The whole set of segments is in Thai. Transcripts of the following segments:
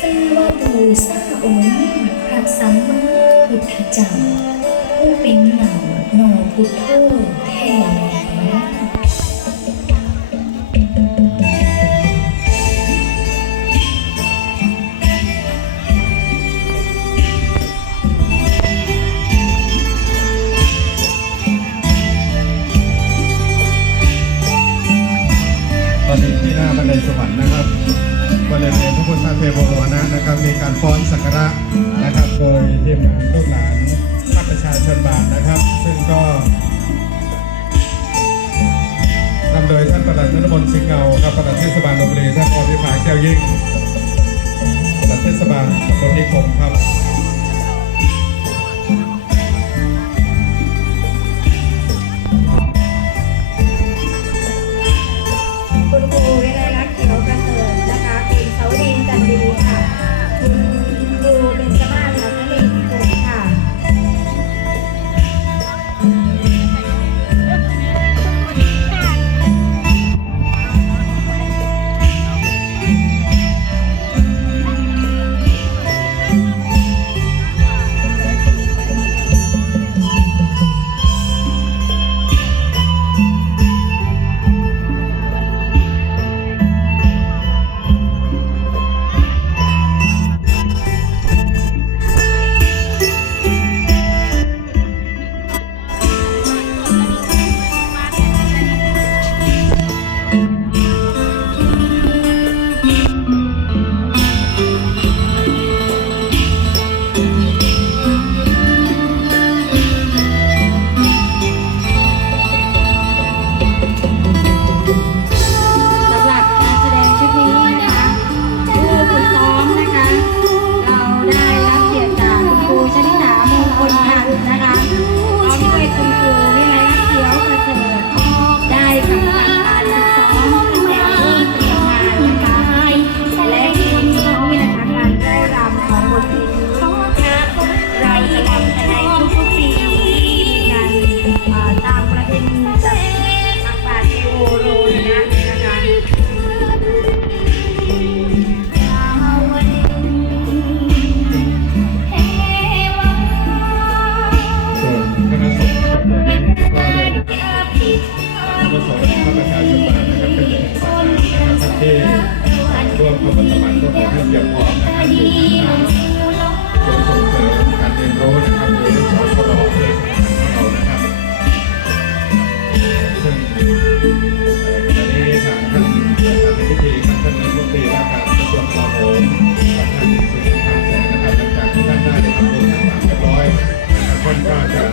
ซึ่งว่าบูซาโอนี้พระสัมมาพุทธเจ้าผู้เป็นเหล่าโนพุทโธแท้ตอนนี้ที่หน้าบันไดสวรรค์นะครับ บริเวณพระพุทธเทพโลวนะนะครับ มีการฟ้อนสักการะนะครับ โดยทีมงานลูกหลานภาคประชาชนบาทนะครับ ซึ่งก็นำโดยท่านประหลัดนรมนต์สิงห์เงาครับประหลัดเทศบาลลบุรีท่านอภิภาแก้วยิ่งประหลัดเทศบาลตำบลนิคมครับ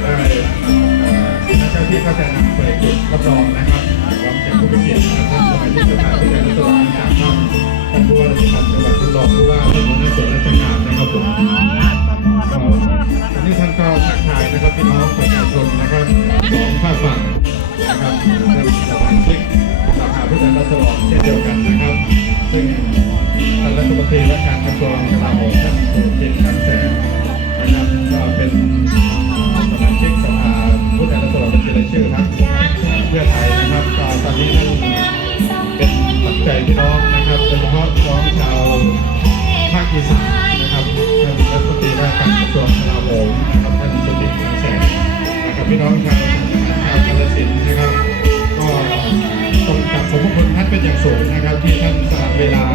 ได้เอ่อเจ้าที่ก็จะนำไปจุดรับรองนะครับพร้อมจากผู้มีเกียรตินะครับท่านสมาชิกสภาผู้แทนราษฎรจากท่านท่านผู้ว่าราชการจังหวัดท่านรองผู้ว่าท่านหัวหน้าส่วนราชการนะครับผมก็อันนี้ท่านก็ทักทายนะครับพี่น้องประชาชนนะครับสองภาคฝั่งนะครับท่านสมาชิกสภาผู้แทนราษฎรเช่นเดียวกันนะครับ ซึ่งท่านรัฐมนตรีว่าการกระทรวงกลาโหมท่านสุจินต์ค นะครับโดยเฉพาะน้องชาวภาคอีสานนะครับท่านรัฐมนตรีว่าการกระทรวงกลาโหมนะครับท่านสุจินต์คำแสงนะครับพี่น้องชาวชาวกาฬสินธุ์นะครับ ก็ต้องกราบขอบพระคุณท่านเป็นอย่างสูงนะครับ ที่ท่านสละเวลา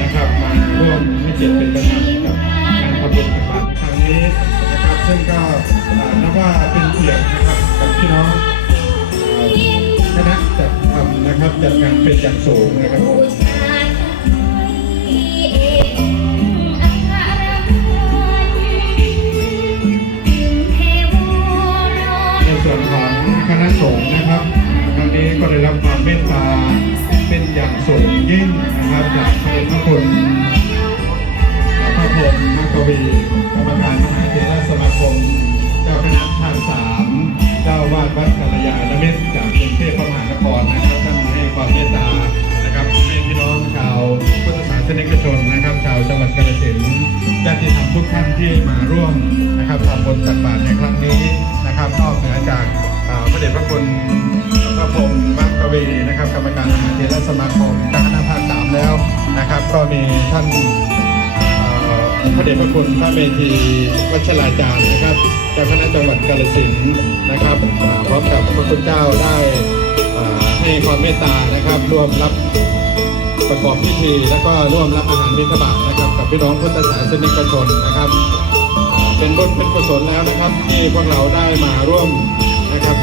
นะครับมาร่วมให้เกียรติเป็นประธานกับงานทำบุญตักาตรครั้งนี้นะครับ ซึ่งก็นับว่าเป็นเกียรตินะครับกับพี่น้องคณะจัดทำนะครับจัดงานเป็นอย่างสูงนะครับ ก็ได้รับความเมตตาเป็นอย่างสูงยิ่งนะครับจากพระเดชพระคุณพระพรหมมักกวีกรรมการมหาเถรสมาคม เจ้าคณะภาคสามเจ้าวาดวัดกัลยาณมิตรจากกรุงเทพมหานครนะครับท่านให้ความเมตตานะครับให้พี่น้องชาวพุทธศาสนิกชนนะครับ ชาวจังหวัดกาฬสินธุ์ญาติธรรมทุกท่านที่มาร่วมนะครับทำบุญตักบาตรในครั้งนี้นะครับนอกเหนือจากอ่าพระเดชพระคุณ พระพรหมมักกวีนะครับ กรรมการมหาเถรสมาคมคณะภาคสามแล้วนะครับ ก็มีท่านเอ่อระเดชพระคุณพระเมธีวัชราจารย์นะครับเจ้าคณะจังหวัดกาฬสินธุ์นะครับพร้อมกับพระคุณเจ้าได้ให้ความเมตตานะครับ ร่วมรับประกอบพิธี แล้วก็ร่วมรับอาหารบิณฑบาตนะครับ กับพี่น้องพุทธศาสนิกชนนะครับ เป็นบุญเป็นกุศลแล้วนะครับ ที่พวกเราได้มาร่วม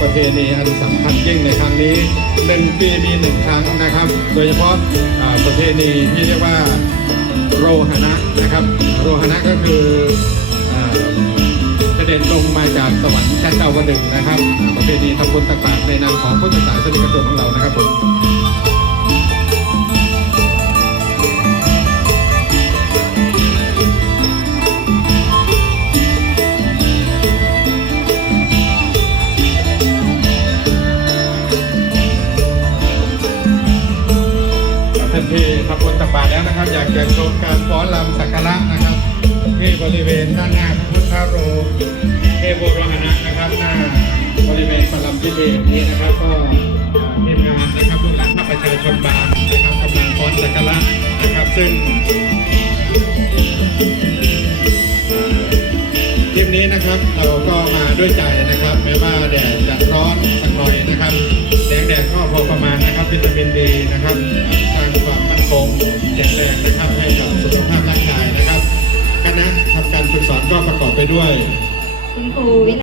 ประเพณีอันสำคัญยิ่งในครั้งนี้หนึ่งปีมีหนึ่งครั้งนะครับ โดยเฉพาะประเพณีที่เรียกว่าโรหณะนะครับ โรหณะก็คือกระเด็นลงมาจากสวรรค์ชั้นดาวดึงส์นะครับ ประเพณีทำบุญต่าตรในนามของพุทธศาสนิกชนของเรานะครับผม นะครับ อยากจะชมการฟ้อนรำสักการะนะครับ ที่บริเวณด้านหน้าพระพุทธโรเทโวโรหณะนะครับหน้าบริเวณประลัมพิธีนี้นะครับ ก็ทีมงานนะครับลูกหลานประชาชนบานนะครับกำลังฟ้อนสักการะนะครับ ซึ่งทีมนี้นะครับเราก็มาด้วยใจนะครับแม้ว่าแดดจะร้อนสักหน่อยนะครับแสงแดดก็พอประมาณนะครับวิตามินดีนะครับ ด้วย คุณครูวิ